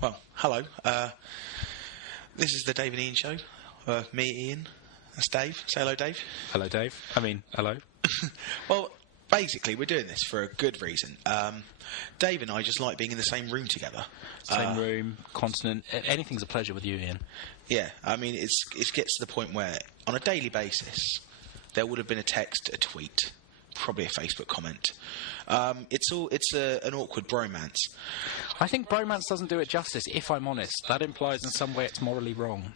Well, hello. This is the Dave and Ian show. Me, Ian. That's Dave. Say hello, Dave. Hello, Dave. I mean, hello. Well, basically, we're doing this for a good reason. Dave and I just like being in the same room together. Same room, continent. Anything's a pleasure with you, Ian. Yeah, I mean, it gets to the point where, on a daily basis, there would have been a text, a tweet, probably a Facebook comment. It's an awkward bromance. I think bromance doesn't do it justice, if I'm honest. That implies in some way it's morally wrong.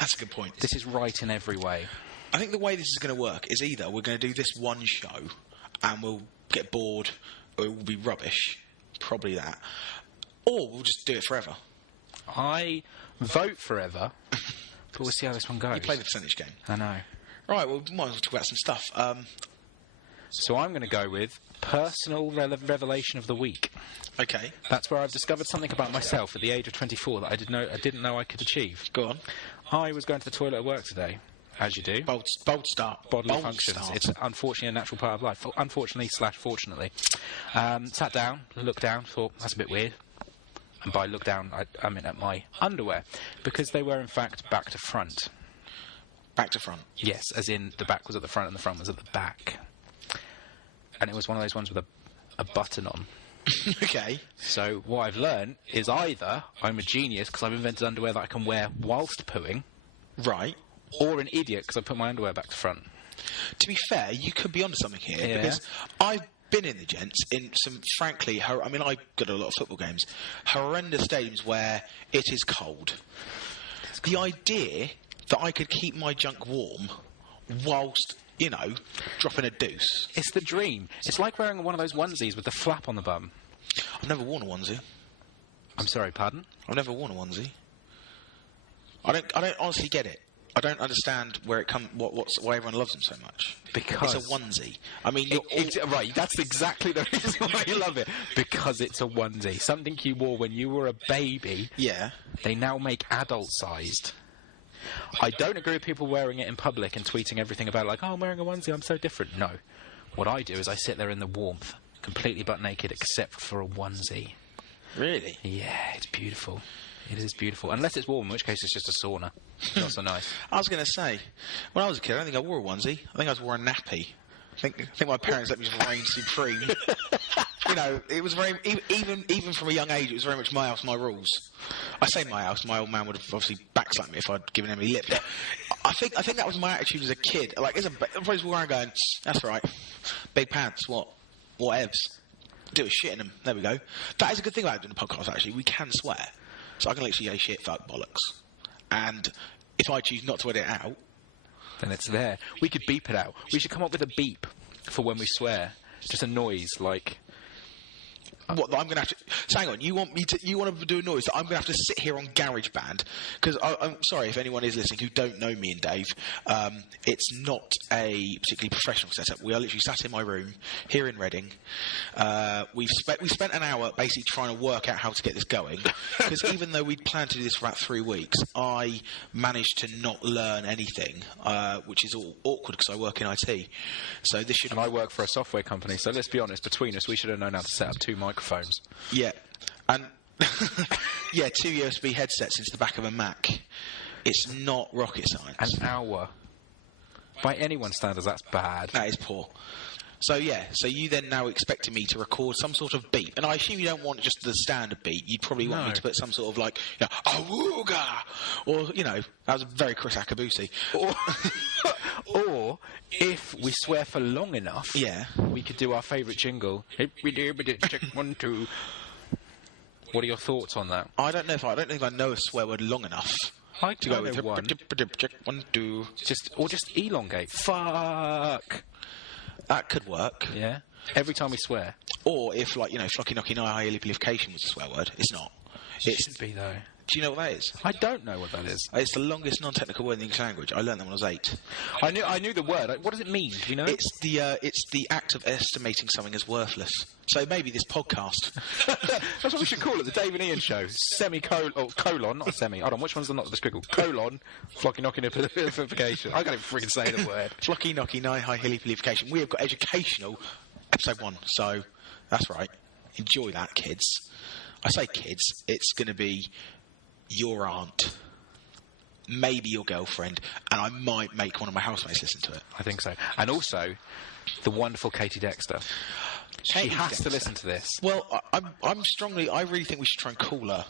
That's a good point. This is right in every way. I think the way this is going to work is either we're going to do this one show and we'll get bored, or it will be rubbish, probably that, or we'll just do it forever. I vote forever, but we'll see how this one goes. You play the percentage game. I know. Right, well, we might as well talk about some stuff. So I'm going to go with personal revelation of the week. Okay. That's where I've discovered something about myself at the age of 24 that I didn't know I could achieve. Go on. I was going to the toilet at work today, as you do. Bold start. Bodily Bold functions. Start. It's unfortunately a natural part of life. Unfortunately/fortunately. Sat down, looked down, thought, that's a bit weird. And by look down, I meant at my underwear. Because they were, in fact, back to front. Back to front? Yes, as in the back was at the front and the front was at the back. And it was one of those ones with a button on. Okay. So what I've learned is either I'm a genius because I've invented underwear that I can wear whilst pooing. Right. Or an idiot because I put my underwear back to front. To be fair, you could be onto something here. Yeah. Because I've been in the gents in some, frankly, I go to a lot of football games, horrendous stadiums where it is cold. The idea that I could keep my junk warm whilst, dropping a deuce. It's the dream. It's like wearing one of those onesies with the flap on the bum. I've never worn a onesie. I'm sorry, pardon? I've never worn a onesie. I don't honestly get it. I don't understand where it why everyone loves them so much. Because it's a onesie. I mean, right, that's exactly the reason why you love it. Because it's a onesie. Something you wore when you were a baby. Yeah. They now make adult-sized. I don't agree with people wearing it in public and tweeting everything about like, oh, I'm wearing a onesie, I'm so different. No. What I do is I sit there in the warmth, completely butt naked, except for a onesie. Really? Yeah, it's beautiful. It is beautiful. Unless it's warm, in which case it's just a sauna. It's not so nice. I was going to say, when I was a kid, I don't think I wore a onesie. I think I wore a nappy. I think my parents let me just reign supreme. It was very even from a young age. It was very much my house, my rules. I say my house. My old man would have obviously backslapped me if I'd given him any lip. I think that was my attitude as a kid. Like, as a place where I'm going, that's right, big pants, whatevs, do a shit in them. There we go. That is a good thing about doing a podcast. Actually, we can swear, so I can literally say shit, fuck, bollocks, and if I choose not to edit it out, then it's there. We could beep it out. We should come up with a beep for when we swear. Just a noise like. What, I'm going to have to... So hang on, you want to do a noise that I'm going to have to sit here on GarageBand? Because I'm sorry if anyone is listening who don't know me and Dave. It's not a particularly professional setup. We are literally sat in my room here in Reading. We spent an hour basically trying to work out how to get this going. Because even though we'd planned to do this for about 3 weeks, I managed to not learn anything, which is all awkward because I work in IT. So this should... And I work for a software company, so let's be honest, between us, we should have known how to set up 2 microphones. Yeah, and 2 USB headsets into the back of a Mac. It's not rocket science. An hour. By anyone's standards, that's bad. That is poor. So you then now expecting me to record some sort of beep, and I assume you don't want just the standard beep. You'd probably want me to put some sort of like, awooga, or that was very Chris Akabusi. Or if we swear for long enough, we could do our favourite jingle. Check 1, 2. What are your thoughts on that? I don't think I know a swear word long enough. I to go with one. Check 1, 2. Just elongate. Fuck. That could work. Yeah. Every time we swear. Or if, flocky knocky no high amplification was a swear word. It's not. It should be, though. Do you know what that is? I don't know what that is. It's the longest non-technical word in the English language. I learned that when I was 8. I knew the word. What does it mean? Do you know? It's the act of estimating something as worthless. So maybe this podcast. That's what we should call it, the Dave and Ian Show. Colon, not a semi. Hold on, which one's not the squiggle? Colon, flocky knocking amplification. I can't even freaking say the word. Flocky knocky, high amplification. We have got educational, episode 1. So that's right. Enjoy that, kids. I say kids, it's going to be your aunt, maybe your girlfriend, and I might make one of my housemates listen to it. I think so. And also, the wonderful Katie Dexter. She has to listen to this. Well, I really think we should try and call her,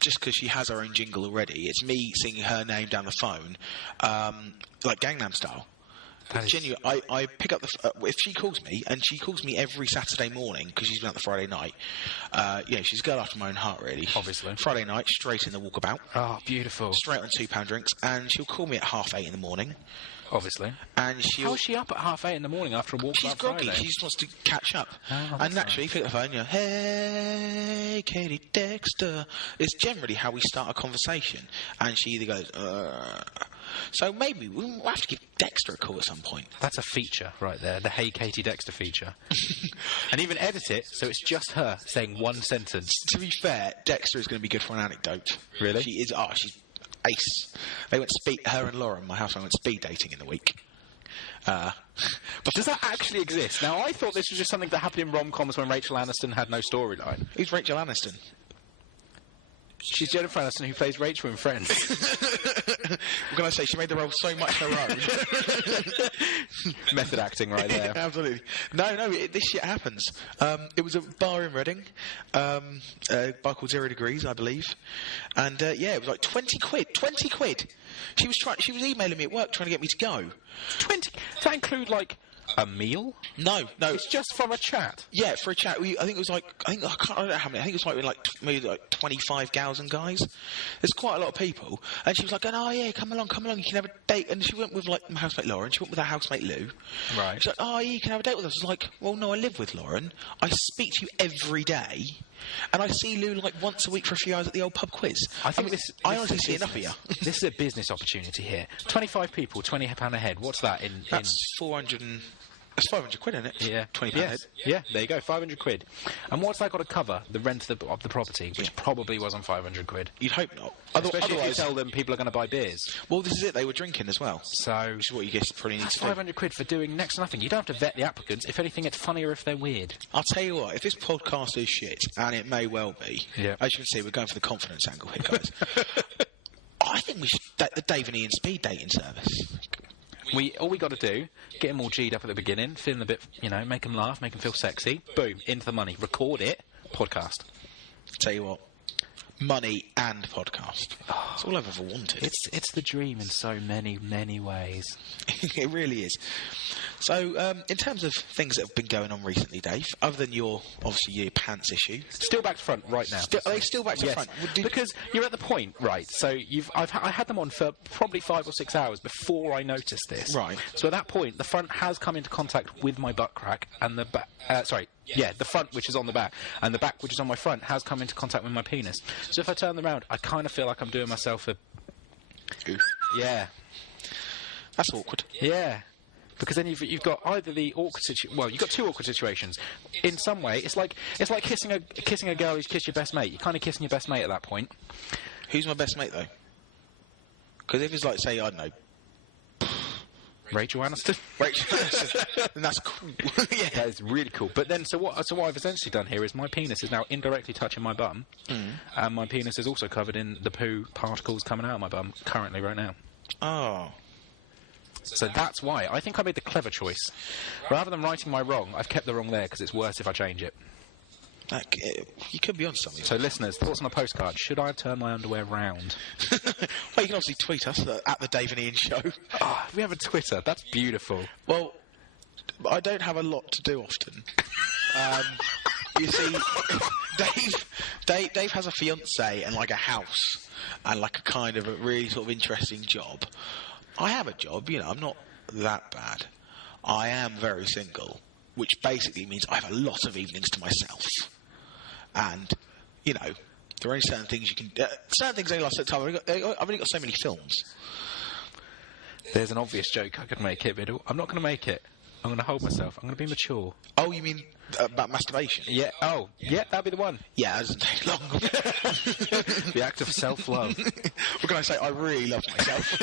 just because she has her own jingle already. It's me singing her name down the phone, like Gangnam Style. Genuine, I pick up the if she calls me, and she calls me every Saturday morning because she's been out the Friday night. She's a girl after my own heart, really. Obviously. Friday night, straight in the walkabout. Oh, beautiful. Straight on £2 drinks, and she'll call me at 8:30 in the morning. Obviously. And How's she up at 8:30 in the morning after a walk? She's groggy. She just wants to catch up. And naturally, pick up the phone. Hey, Katie Dexter. It's generally how we start a conversation. And she either goes, So maybe we'll have to give Dexter a call at some point. That's a feature right there, the Hey Katie Dexter feature. And even edit it so it's just her saying one sentence. To be fair, Dexter is going to be good for an anecdote. Really? She is. She's ace. They went her and Lauren, my housemate, went speed dating in the week. But does that actually exist? Now, I thought this was just something that happened in rom-coms when Rachel Aniston had no storyline. Who's Rachel Aniston? She's Jennifer Aniston, who plays Rachel in Friends. What can I say? She made the role so much her own. Method acting right there. Absolutely. No, this shit happens. It was a bar in Reading, a bar called 0 Degrees, I believe. And, it was like 20 quid. 20 quid. She was emailing me at work trying to get me to go. 20? Does that include, like, a meal? No. It's just from a chat. Yeah, for a chat. I think it was like I don't know how many. I think it was maybe 25 gals and guys. There's quite a lot of people. And she was like, "Oh yeah, come along. You can have a date." And she went with like my housemate Lauren. She went with her housemate Lou. Right. She's like, "Oh yeah, you can have a date with us." I was like, "Well, no, I live with Lauren. I speak to you every day." And I see Lou like once a week for a few hours at the old pub quiz. I honestly see enough of you. This is a business opportunity here. 25 people, £20 a head. What's that That's 400 and... That's 500 quid, isn't it? Yeah. £20 yes. head. Yeah, there you go, 500 quid. And what's that got to cover? The rent of the property, which probably wasn't 500 quid. You'd hope not. Especially if you tell them people are going to buy beers. Well, this is it. They were drinking as well. So... Which is what you guess probably need to do. 500 quid for doing next to nothing. You don't have to vet the applicants. If anything, it's funnier if they're weird. I'll tell you what, if this podcast is shit, and it may well be, yeah. As you can see, we're going for the confidence angle here, guys. I think we should... The Dave and Ian speed dating service. All we got to do, get them all G'd up at the beginning, feeling a bit, make them laugh, make them feel sexy. Boom, into the money. Record it, podcast. Tell you what, money and podcast. It's all I've ever wanted. It's the dream in so many, many ways. It really is. So, in terms of things that have been going on recently, Dave, other than your pants issue, still back to front right now. Are they still back to front? Because you're at the point, right? So I had them on for probably 5 or 6 hours before I noticed this. Right. So at that point, the front has come into contact with my butt crack, and the back. The front, which is on the back, and the back, which is on my front, has come into contact with my penis. So if I turn them around, I kind of feel like I'm doing myself a... Oof. Yeah. That's awkward. Yeah. Because then you've got either the awkward situation... Well, you've got two awkward situations. In some way, it's like kissing a girl who's kissed your best mate. You're kind of kissing your best mate at that point. Who's my best mate, though? Because if it's like, say, I don't know... Rachel Aniston? Rachel Aniston. And that's cool. Yeah. That is really cool. But then, so what I've essentially done here is my penis is now indirectly touching my bum, and my penis is also covered in the poo particles coming out of my bum currently right now. Oh. So that's why. I think I made the clever choice. Rather than righting my wrong, I've kept the wrong there because it's worse if I change it. You could be on something. So, listeners, thoughts on a postcard. Should I turn my underwear round? Well, you can obviously tweet us at the Dave and Ian Show. Oh, we have a Twitter. That's beautiful. Well, I don't have a lot to do often. You see, Dave has a fiancée and like a house and like a kind of a really sort of interesting job. I have a job, I'm not that bad. I am very single, which basically means I have a lot of evenings to myself. And, there are only certain things you can... certain things only last a time. I've only got so many films. There's an obvious joke I could make here, but I'm not going to make it. I'm going to hold myself. I'm going to be mature. Oh, you mean about masturbation? Yeah. Oh, yeah, that'd be the one. Yeah, that doesn't take long. The act of self-love. What can I say? I really love myself.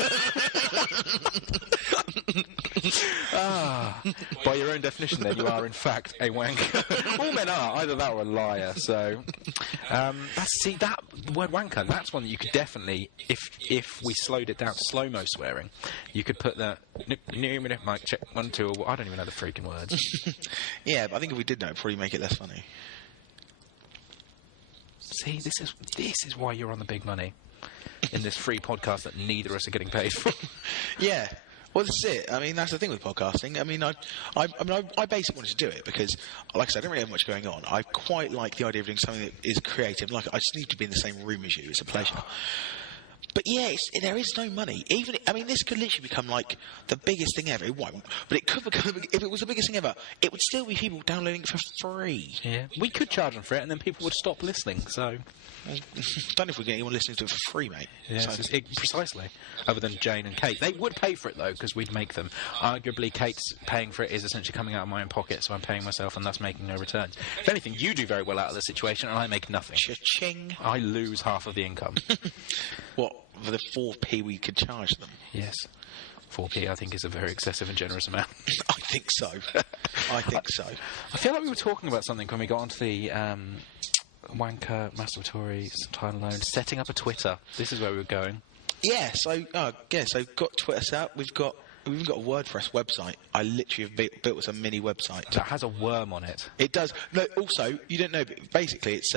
By your own definition, then, you are, in fact, a wanker. All men are. Either that or a liar. So, that word wanker, that's one that you could definitely, if we slowed it down to slow-mo swearing, you could put that, mic check, 1, 2, or I don't even know the freaking words. Yeah, but I think if we did know, it'd probably make it less funny. See, this is why you're on the big money in this free podcast that neither of us are getting paid for. Yeah. Well, this is it. I mean, that's the thing with podcasting. I mean, I basically wanted to do it because, like I said, I don't really have much going on. I quite like the idea of doing something that is creative. Like, I just need to be in the same room as you. It's a pleasure. But yeah, there is no money. This could literally become like the biggest thing ever. It won't, but it could become. If it was the biggest thing ever, it would still be people downloading it for free. Yeah, we could charge them for it, and then people would stop listening. So, I don't know if we get anyone listening to it for free, mate. Yeah, so. Precisely. Other than Jane and Kate, they would pay for it though, because we'd make them. Arguably, Kate's paying for it is essentially coming out of my own pocket, so I'm paying myself, and thus making no returns. If anything, you do very well out of the situation, and I make nothing. Cha-ching! I lose half of the income. What? For the 4p we could charge them? Yes. 4p, I think, is a very excessive and generous amount. I think so. I feel like we were talking about something when we got onto the wanker, masturbatory, time alone, setting up a Twitter. This is where we were going. Yeah, so got Twitter set up. We've even got a WordPress website. I literally have built us a mini website. That has a worm on it. It does. No, also, you don't know, but basically it's...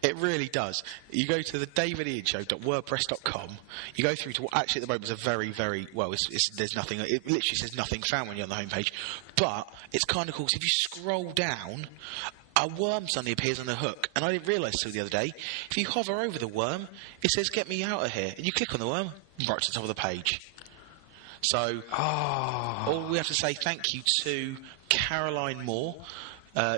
It really does. You go to the davidianshow.wordpress.com. You go through to what actually at the moment is a very, very there's nothing. It literally says nothing found when you're on the homepage. But it's kind of cool. So if you scroll down, a worm suddenly appears on the hook, and I didn't realise till the other day. If you hover over the worm, it says "Get me out of here," and you click on the worm, right to the top of the page. So all we have to say thank you to Caroline Moore.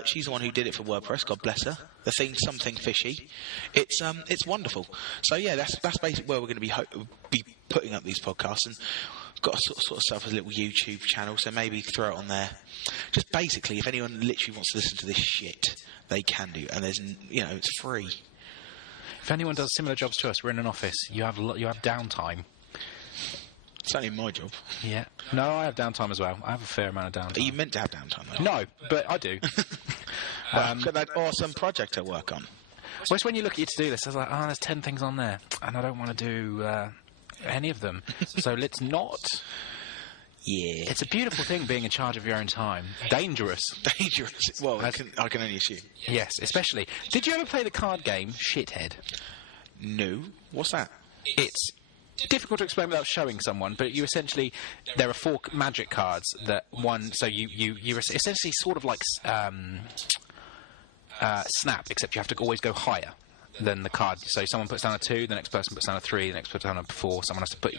She's the one who did it for WordPress. God bless her. The thing, something fishy. It's wonderful. So yeah, that's basically where we're going to be putting up these podcasts, and we've got a sort of stuff as a little YouTube channel. So maybe throw it on there. Just basically, if anyone literally wants to listen to this shit, they can do. And there's it's free. If anyone does similar jobs to us, we're in an office. You have downtime. It's only my job. Yeah. No, I have downtime as well. I have a fair amount of downtime. Are you meant to have downtime, though? No, but I do. I've got that awesome project I work on. Well, it's when you look at your to-do list, I was like, there's 10 things on there, and I don't want to do any of them. So let's not. Yeah. It's a beautiful thing being in charge of your own time. Dangerous. Dangerous. Well, I can only assume. Yes, especially. Did you ever play the card game Shithead? No. What's that? It's difficult to explain without showing someone, but you essentially, there are 4 magic cards that so you're essentially sort of like Snap, except you have to always go higher than the card. So someone puts down a 2, the next person puts down a 3, the next puts down a 4,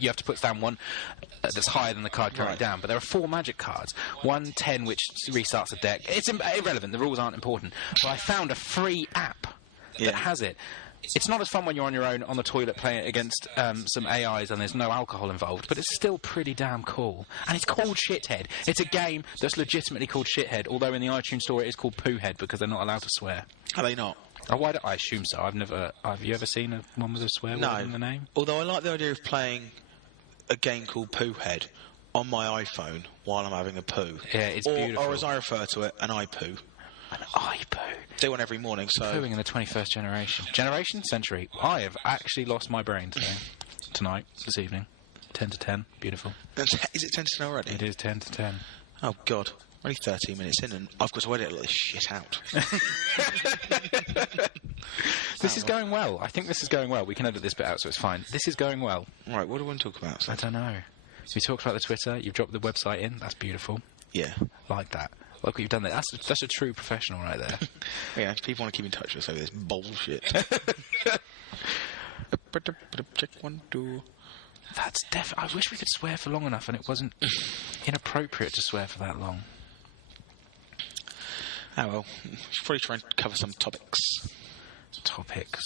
you have to put down one that's higher than the card currently down. But there are 4 magic cards, 1, 10, which restarts the deck. It's irrelevant, the rules aren't important. But I found a free app that has it. It's not as fun when you're on your own on the toilet playing it against some AIs and there's no alcohol involved, but it's still pretty damn cool. And it's called Shithead. It's a game that's legitimately called Shithead, although in the iTunes store it is called Poohead because they're not allowed to swear. Are they not? Oh, I assume so. Have you ever seen one with a swear word in the name? Although I like the idea of playing a game called Poohead on my iPhone while I'm having a poo. Yeah, it's beautiful. Or as I refer to it, an iPoo. An iPoo. Do one every morning, so... Pooing in the 21st generation. Generation? Century. I have actually lost my brain today. Tonight. This evening. 10 to 10. Beautiful. Is it 10 to 10 already? It is 10 to 10. Oh, God. We're only 13 minutes in, and I've got to edit all this shit out. This is going well. I think this is going well. We can edit this bit out, so it's fine. This is going well. Right, what do we want to talk about? I don't know. We talked about the Twitter. You've dropped the website in. That's beautiful. Yeah. Like that. Look what you've done there. That's a true professional right there. Yeah, people want to keep in touch with us over this bullshit. Check 1, 2. That's I wish we could swear for long enough and it wasn't inappropriate to swear for that long. Oh well, we should probably try and cover some topics. Topics.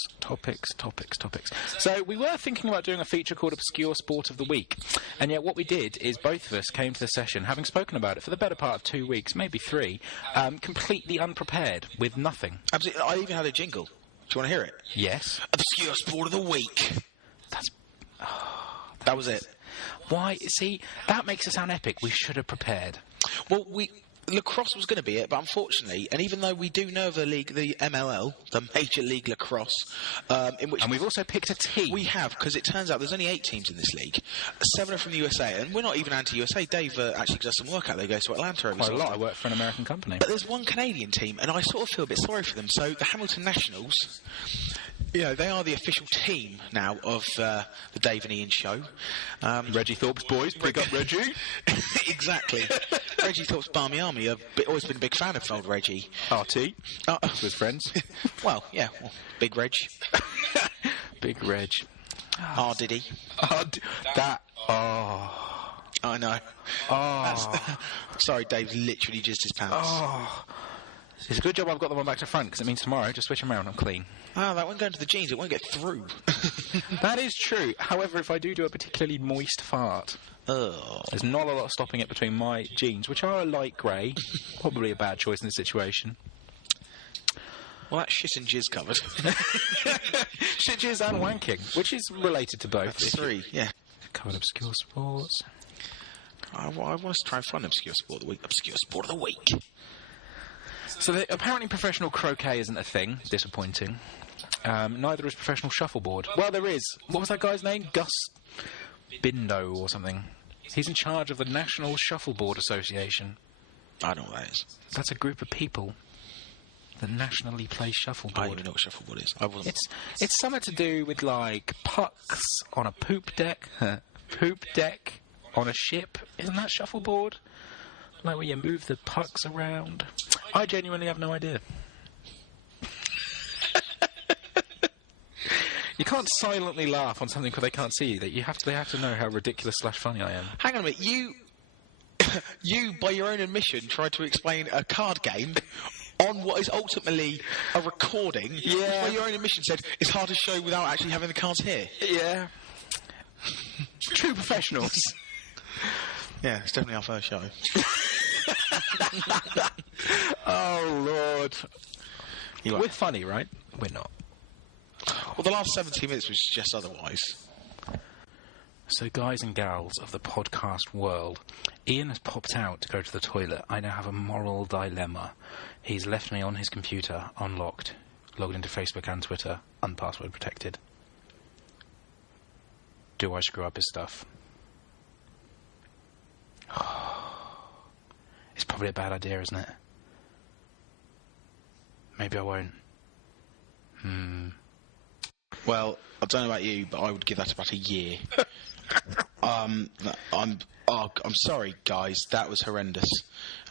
So we were thinking about doing a feature called Obscure Sport of the Week, and yet what we did is both of us came to the session, having spoken about it for the better part of 2 weeks, maybe 3, completely unprepared, with nothing. Absolutely. I even had a jingle. Do you want to hear it? Yes. Obscure Sport of the Week. That was it. Why? See, that makes it sound epic. We should have prepared. Well, lacrosse was going to be it, but unfortunately, and even though we do know of the league, the MLL, the Major League Lacrosse, in which... And we've also picked a team. We have, because it turns out there's only 8 teams in this league. 7 are from the USA, and we're not even anti-USA. Dave actually does some work out there. He goes to Atlanta every Quite a so lot. often. I work for an American company. But there's one Canadian team, and I sort of feel a bit sorry for them. So the Hamilton Nationals... You know, they are the official team now of the Dave and Ian show. Reggie Thorpe's boys, pick up Reggie. Exactly. Reggie Thorpe's Barmy Army. I've always been a big fan of old Reggie. RT. To his friends. Well, yeah. Well, Big Reg. Big Reg. R. Diddy. I know. Sorry, Dave literally jizzed his pants. It's a good job I've got them on back to front, because it means tomorrow, just switch them around, I'm clean. That won't go into the jeans, it won't get through. That is true. However, if I do a particularly moist fart, there's not a lot stopping it between my jeans, which are a light grey. Probably a bad choice in this situation. Well, that's shit and jizz covered. Shit, jizz and wanking, which is related to both. That's 3, yeah. Covered obscure sports. I want us to try and find obscure sport of the week. Obscure sport of the week. So apparently professional croquet isn't a thing. Disappointing. Neither is professional shuffleboard. Well, there is. What was that guy's name? Gus Bindo or something. He's in charge of the National Shuffleboard Association. I don't know what that is. That's a group of people that nationally play shuffleboard. I don't know what shuffleboard is. It's something to do with, like, pucks on a poop deck. Poop deck on a ship. Isn't that shuffleboard? Like where you move the pucks around. I genuinely have no idea. You can't silently laugh on something because they can't see you. They have to know how ridiculous / funny I am. Hang on a minute. You, by your own admission, tried to explain a card game on what is ultimately a recording. Yeah. By your own admission, said it's hard to show without actually having the cards here. Yeah. True professionals. Yeah, it's definitely our first show. Oh, Lord. We're funny, right? We're not. Well, the last 17 minutes was just otherwise. So, guys and gals of the podcast world, Ian has popped out to go to the toilet. I now have a moral dilemma. He's left me on his computer, unlocked, logged into Facebook and Twitter, unpassword protected. Do I screw up his stuff? It's probably a bad idea, isn't it? Maybe I won't. Well, I don't know about you, but I would give that about a year. I'm sorry, guys. That was horrendous.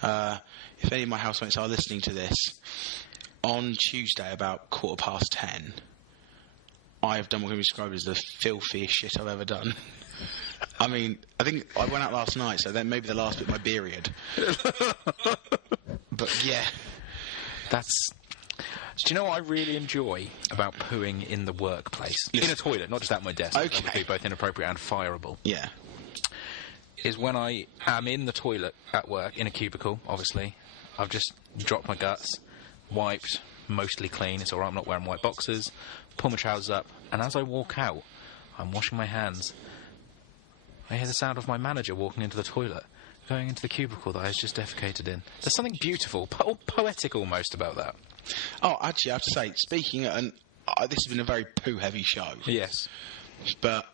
If any of my housemates are listening to this, on Tuesday about 10:15, I have done what can be described as the filthiest shit I've ever done. I mean, I think I went out last night, so then maybe the last bit of my period. But yeah, that's... Do you know what I really enjoy about pooing in the workplace? In a toilet, not just at my desk. Okay. Obviously both inappropriate and fireable. Yeah. Is when I am in the toilet at work, in a cubicle, obviously. I've just dropped my guts, wiped, mostly clean. It's alright, I'm not wearing white boxers. Pull my trousers up, and as I walk out, I'm washing my hands. I hear the sound of my manager walking into the toilet, going into the cubicle that I was just defecated in. There's something beautiful, poetic almost about that. Oh, actually, I have to say, speaking, and this has been a very poo-heavy show. Yes. But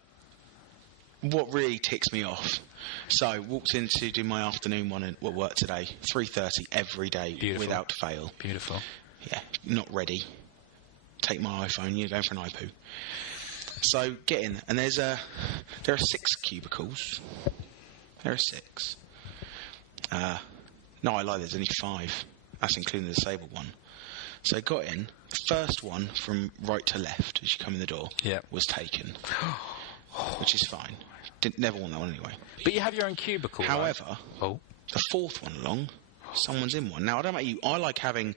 what really ticks me off... So, walked in to do my afternoon one at work today, 3:30 every day, Beautiful. without fail. Beautiful. Yeah, not ready. Take my iPhone, you're going for an iPoo. So, get in, and there are 6 cubicles. There are 6. No, I lie, there's only 5. That's including the disabled one. So, got in, the first one from right to left as you come in the door was taken. Which is fine. Never want that one anyway. But you have your own cubicle, However, right? The 4th one along, someone's in one. Now, I don't know about you, I like having,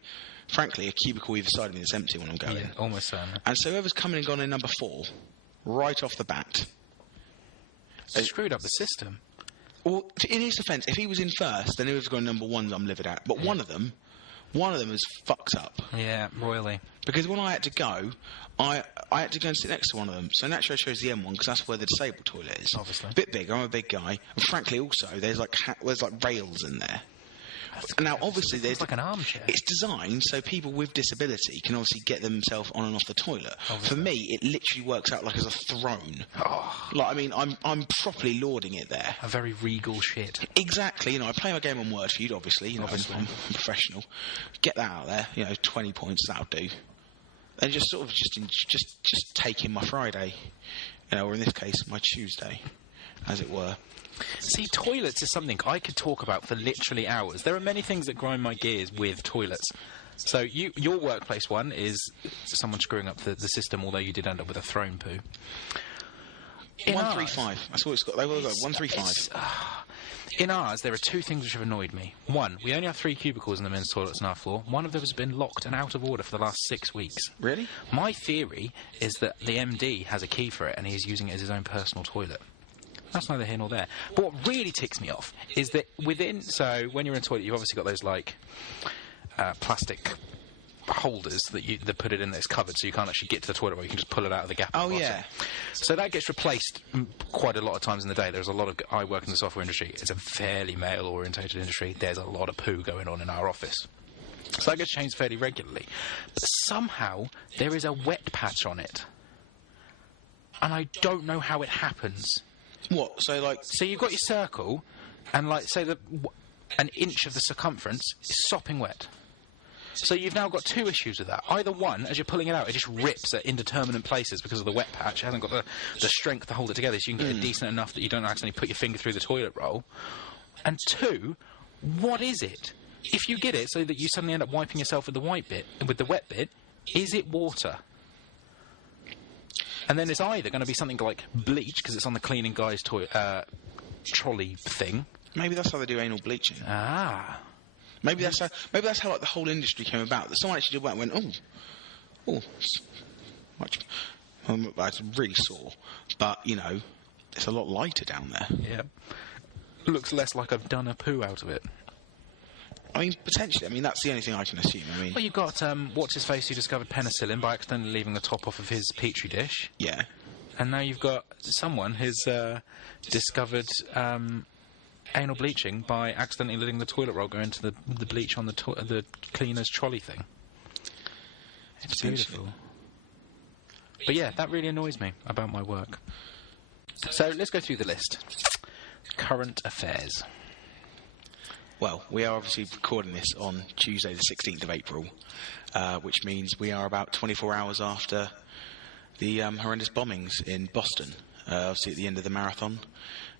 frankly, a cubicle either side of me that's empty when I'm going. Yeah, almost certainly. And so whoever's coming and gone in number 4, right off the bat... Screwed up the system. Well, in his defence, if he was in first, then whoever's gone number 1 I'm livid at. But one of them One of them is fucked up. Yeah, royally. Because when I had to go, I had to go and sit next to one of them. So naturally I chose the M1 because that's where the disabled toilet is. Obviously. A bit bigger, I'm a big guy. And frankly also, there's like rails in there. Now, obviously, It's like an armchair. It's designed so people with disability can obviously get themselves on and off the toilet. Obviously. For me, it literally works out like as a throne. Oh. Like, I mean, I'm properly lauding it there. A very regal shit. Exactly. You know, I play my game on Wordfeud, obviously. You know, I'm a professional. Get that out there. You know, 20 points, that'll do. And just sort of just taking my Friday, you know, or in this case, my Tuesday, as it were. See, toilets is something I could talk about for literally hours. There are many things that grind my gears with toilets. So your workplace one is someone screwing up the system, although you did end up with a throne poo. 135. That's what it's got. They were 135. In ours, there are two things which have annoyed me. One, we only have 3 cubicles in the men's toilets on our floor. One of them has been locked and out of order for the last 6 weeks. Really? My theory is that the MD has a key for it and he's using it as his own personal toilet. That's neither here nor there. But what really ticks me off is that so when you're in a toilet, you've obviously got those, like, plastic holders that put it in that's covered so you can't actually get to the toilet where you can just pull it out of the gap. Oh, yeah. So that gets replaced quite a lot of times in the day. There's a lot of... I work in the software industry. It's a fairly male-orientated industry. There's a lot of poo going on in our office. So that gets changed fairly regularly. But somehow there is a wet patch on it. And I don't know how it happens. What? So you've got your circle, and, like, say an inch of the circumference is sopping wet. So you've now got 2 issues with that. Either one, as you're pulling it out, it just rips at indeterminate places because of the wet patch. It hasn't got the strength to hold it together, so you can get it decent enough that you don't accidentally put your finger through the toilet roll. And 2, what is it? If you get it so that you suddenly end up wiping yourself with the wet bit, is it water? And then it's either going to be something like bleach, because it's on the cleaning guy's trolley thing. Maybe that's how they do anal bleaching. Ah. Maybe that's how like the whole industry came about. That someone actually did that and went, that's really sore. But, you know, it's a lot lighter down there. Yeah. Looks less like I've done a poo out of it. I mean, potentially. I mean, that's the only thing I can assume. I mean, well, you've got what's-his-face who discovered penicillin by accidentally leaving the top off of his petri dish. Yeah. And now you've got someone who's discovered anal bleaching by accidentally letting the toilet roll go into the bleach on the cleaner's trolley thing. It's beautiful. But yeah, that really annoys me about my work. So let's go through the list. Current affairs. Well, we are obviously recording this on Tuesday the 16th of April, which means we are about 24 hours after the horrendous bombings in Boston, obviously at the end of the marathon.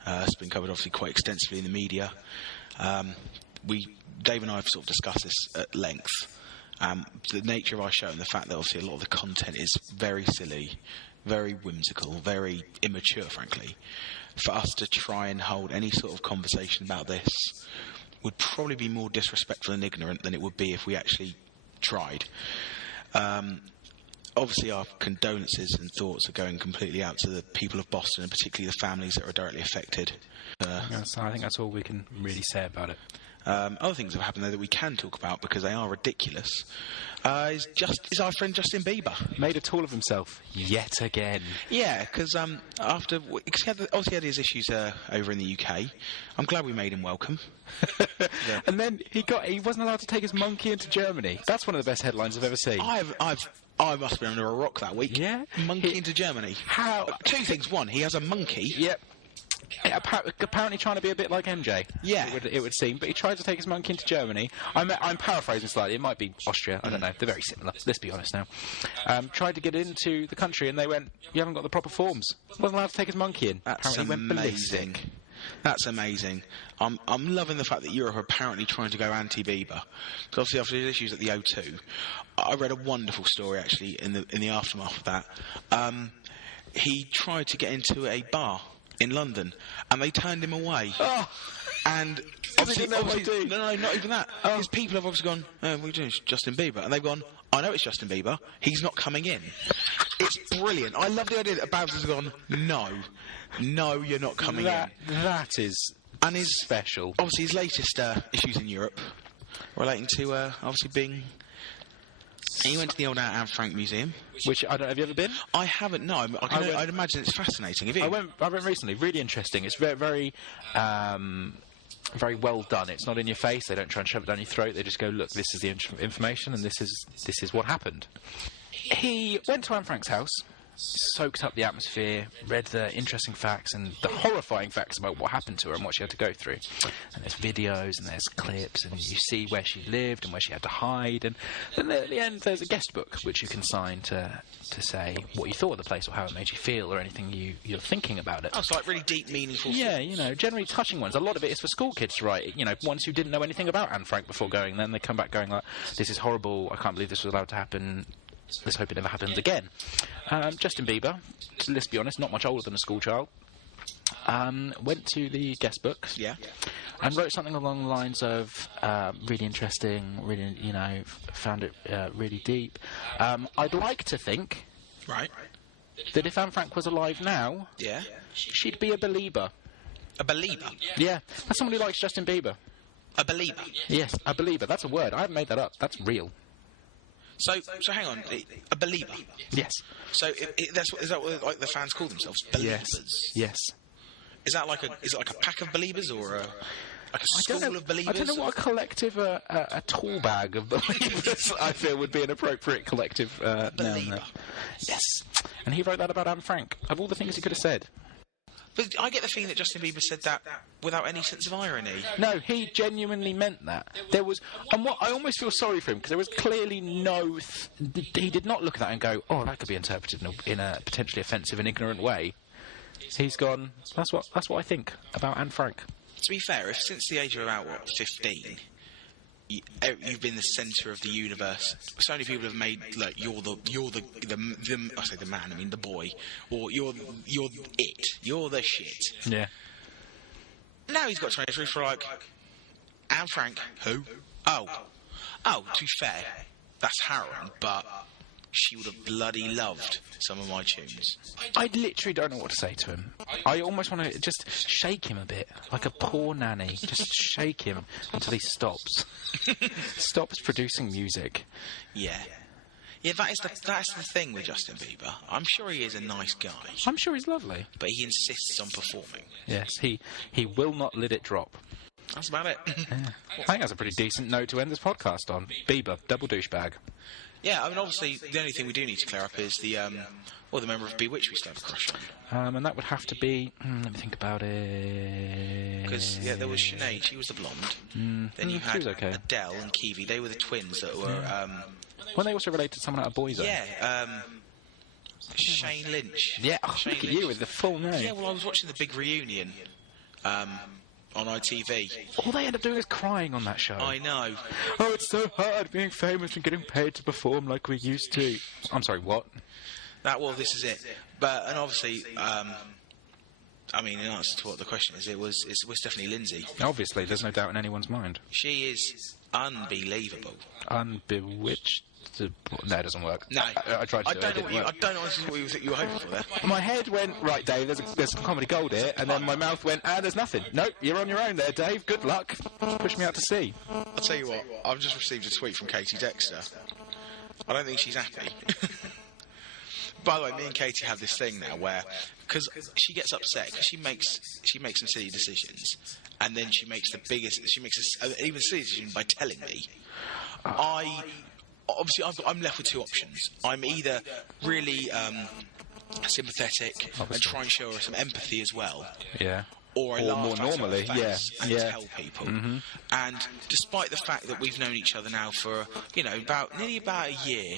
It's been covered obviously quite extensively in the media. Dave and I have sort of discussed this at length. The nature of our show and the fact that obviously a lot of the content is very silly, very whimsical, very immature, frankly. For us to try and hold any sort of conversation about this would probably be more disrespectful and ignorant than it would be if we actually tried. Obviously, our condolences and thoughts are going completely out to the people of Boston, and particularly the families that are directly affected. So I think that's all we can really say about it. Other things that have happened, though, that we can talk about because they are ridiculous, is our friend Justin Bieber. Made a tool of himself yet again. Yeah, because he had his issues over in the UK. I'm glad we made him welcome. Yeah. And then he wasn't allowed to take his monkey into Germany. That's one of the best headlines I've ever seen. I must have been under a rock that week. Yeah? Monkey into Germany. How? 2 things. One, he has a monkey. Yep. Apparently trying to be a bit like MJ. Yeah. It would seem. But he tried to take his monkey into Germany. I'm paraphrasing slightly. It might be Austria. I don't know. They're very similar. Let's be honest now. Tried to get into the country and they went, you haven't got the proper forms. Wasn't allowed to take his monkey in. That's amazing. That's amazing. I'm loving the fact that Europe are apparently trying to go anti-Bieber. Because obviously after his issues at the O2, I read a wonderful story actually in the aftermath of that. He tried to get into a bar in London and they turned him away. Oh. And obviously no, not even that. His people have obviously gone, what are you doing? It's Justin Bieber. And they've gone, I know it's Justin Bieber. He's not coming in. It's brilliant. I love the idea that Babs has gone, no, you're not coming in. That is and his special. Obviously, his latest issues in Europe relating to obviously being. And you went to the old Anne Frank Museum. Which, I don't, have you ever been? I haven't, no. I'd imagine it's fascinating. Have you? I went recently. Really interesting. It's very well done. It's not in your face. They don't try and shove it down your throat. They just go, look, this is the information, and this is what happened. He went to Anne Frank's house, soaked up the atmosphere, read the interesting facts and the horrifying facts about what happened to her and what she had to go through. And there's videos and there's clips, and you see where she lived and where she had to hide. And then at the end, there's a guest book which you can sign to say what you thought of the place or how it made you feel or anything you're thinking about it. Oh, so like really deep, meaningful. Yeah, you know, generally touching ones. A lot of it is for school kids to write. You know, ones who didn't know anything about Anne Frank before going. Then they come back going like, "This is horrible. I can't believe this was allowed to happen. Let's hope it never happens again." Justin Bieber, let's be honest, not much older than a schoolchild, went to the guest books, and wrote something along the lines of really interesting, really, you know, found it really deep. I'd like to think, right, that if Anne Frank was alive now, she'd be a believer. A believer? Yeah, that's someone who likes Justin Bieber. A believer? Yes, a believer. That's a word. I haven't made that up. That's real. So hang on, a believer. Yes. So is that what like the fans call themselves? Believers. Yes. Is it like a pack of believers or like a school of believers? I don't know what a collective, a tall bag of believers I feel would be an appropriate collective noun there. Yes. And he wrote that about Anne Frank. Of all the things he could have said. But I get the feeling that Justin Bieber said that without any sense of irony. No, he genuinely meant that. There was, and what I almost feel sorry for him because there was clearly no. He did not look at that and go, "Oh, that could be interpreted in a potentially offensive and ignorant way." He's gone. That's what I think about Anne Frank. To be fair, if since the age of about 15. You've been the centre of the universe. So many people have made like you're the I say the man, I mean the boy, or you're it, you're the shit. Yeah. Now he's got 23 for like Anne Frank. Who? Oh. To be fair, that's harrowing, but she would have bloody loved some of my tunes. I literally don't know what to say to him. I almost want to just shake him a bit, like a poor nanny. Just shake him until he stops. Stops producing music. Yeah. Yeah, that's the thing with Justin Bieber. I'm sure he is a nice guy. I'm sure he's lovely. But he insists on performing. Yes, he will not let it drop. That's about it. Yeah. I think that's a pretty decent note to end this podcast on. Bieber, double douchebag. Yeah, I mean, obviously, the only thing we do need to clear up is the member of Bewitched we still have a crush on. And that would have to be... let me think about it... Because, there was Sinead, she was the blonde. Then you had Adele and Kiwi, they were the twins that were... Weren't they also related to someone out of Boyzone? Yeah, Shane Lynch. Yeah, look at you with the full name. Yeah, well, I was watching the big reunion on ITV. All they end up doing is crying on that show. I know. Oh, it's so hard being famous and getting paid to perform like we used to. I'm sorry, what? This is it. And obviously, I mean, in answer to what the question is, it was definitely Lindsay. Obviously, there's no doubt in anyone's mind. She is unbelievable. Unbewitched. No, it doesn't work. No, I tried to. I don't know what you were hoping for there. My head went, right, Dave, there's some comedy gold here, and then my mouth went, there's nothing. Nope, you're on your own there, Dave. Good luck. Just push me out to sea. I'll tell you what, I've just received a tweet from Katie Dexter. I don't think she's happy. By the way, me and Katie have this thing now where, because she gets upset because she makes some silly decisions, and then she makes an even silly decision by telling me. Obviously, I'm left with two options. I'm either really sympathetic and try and show her some empathy as well. Yeah. Or I laugh more normally, at her face and tell people. Mm-hmm. And despite the fact that we've known each other now for, nearly about a year,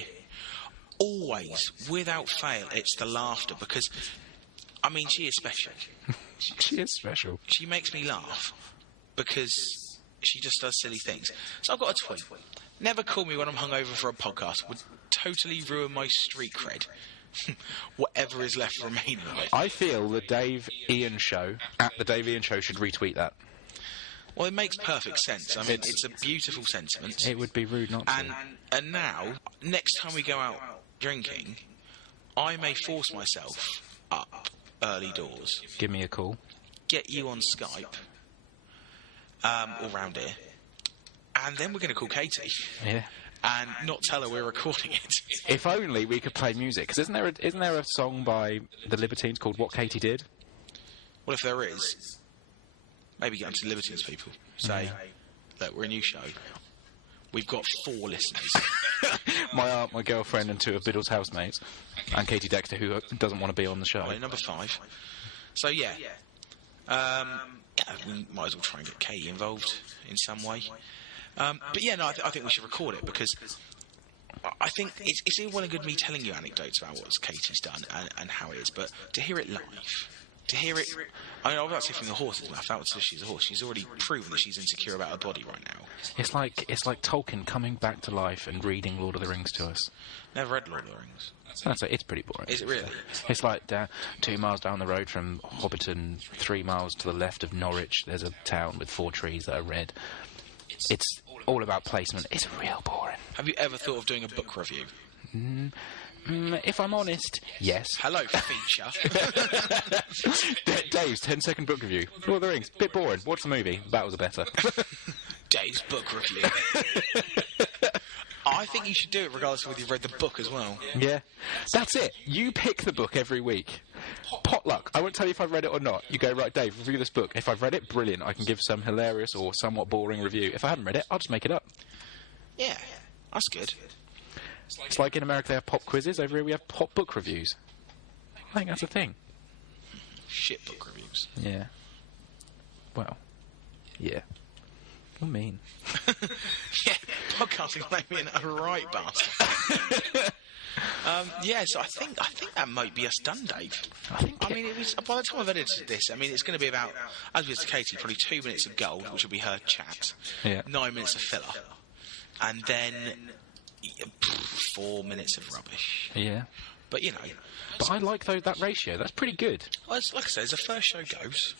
always, without fail, it's the laughter because, I mean, she is special. She is special. She makes me laugh because she just does silly things. So I've got a tweet. Never call me when I'm hungover for a podcast. Would totally ruin my street cred. Whatever is left remaining of it. I feel the Dave Ian Show, at the Dave Ian Show, should retweet that. Well, it makes perfect sense. I mean, it's a beautiful sentiment. It would be rude not to. And now, next time we go out drinking, I may force myself up early doors. Give me a call. Get you on Skype, or round here. and then we're going to call Katie. Yeah. And not tell her we're recording it. If only we could play music. Because isn't there a song by the Libertines called What Katie Did? Well, if there is, maybe get onto the Libertines people. Say, look, we're a new show. We've got 4 listeners. My aunt, my girlfriend, and 2 of Biddle's housemates. And Katie Dexter, who doesn't want to be on the show. Well, number 5. So, yeah. We might as well try and get Katie involved in some way. But yeah, no, I think we should record it because I think it's all well and good me telling you anecdotes about what Katie's done and how it is, but to hear it live, to hear it, I mean, I was about to say from the horse's mouth, that would say she's a horse. She's already proven that she's insecure about her body right now. It's like Tolkien coming back to life and reading Lord of the Rings to us. Never read Lord of the Rings. That's it. It's pretty boring. Is it really? It's like 2 miles down the road from Hobbiton, 3 miles to the left of Norwich, there's a town with 4 trees that are red. It's all about placement. It's real boring. Have you ever thought of doing a book review? If I'm honest, yes. Hello, feature. Dave's 10-second book review. Lord of the Rings. Bit boring. Watch the movie. Battles are better. Dave's book review. I think you should do it regardless of whether you've read the book as well. Yeah. That's it. You pick the book every week. Potluck. I won't tell you if I've read it or not. You go, right, Dave, review this book. If I've read it, brilliant. I can give some hilarious or somewhat boring review. If I haven't read it, I'll just make it up. Yeah. That's good. It's like in America they have pop quizzes. Over here we have pop book reviews. I think that's a thing. Shit book reviews. Yeah. Well. Yeah. What do you mean? Yeah, podcasting made me a right bastard. Yeah, so I think that might be us done, Dave. I mean, it was, by the time I've edited this, I mean, it's going to be about, as with Katie, probably 2 minutes of gold, which will be her chat, 9 minutes of filler, and then 4 minutes of rubbish. Yeah. But, you know. But I like that ratio. That's pretty good. Well, like I say, as the first show goes...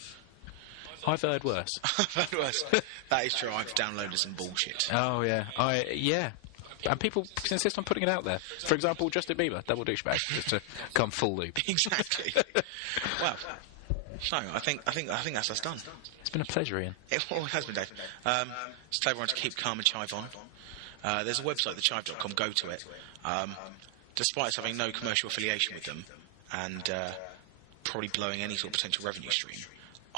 I've heard worse. I've heard worse. That is true. I've downloaded some bullshit. Oh, yeah. Yeah. And people insist on putting it out there. For example, Justin Bieber, double douchebag, just to come full loop. Exactly. Well, no, I think that's us done. It's been a pleasure, Ian. It has been, Dave. Just tell everyone to keep calm and chive on. There's a website, thechive.com. Go to it. Despite us having no commercial affiliation with them and probably blowing any sort of potential revenue stream,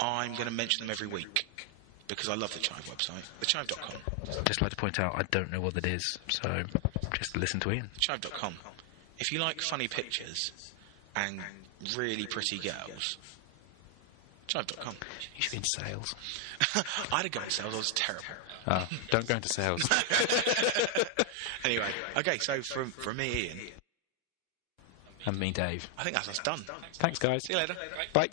I'm going to mention them every week because I love the Chive website, thechive.com. I'd just like to point out I don't know what it is, so just listen to Ian. Chive.com. If you like funny pictures and really pretty girls, Chive.com. You should be in sales. I had to go in sales, I was terrible. Oh, don't go into sales. Anyway, okay, so from me, Ian. And me, Dave. I think that's us done. Thanks, guys. See you later. Bye.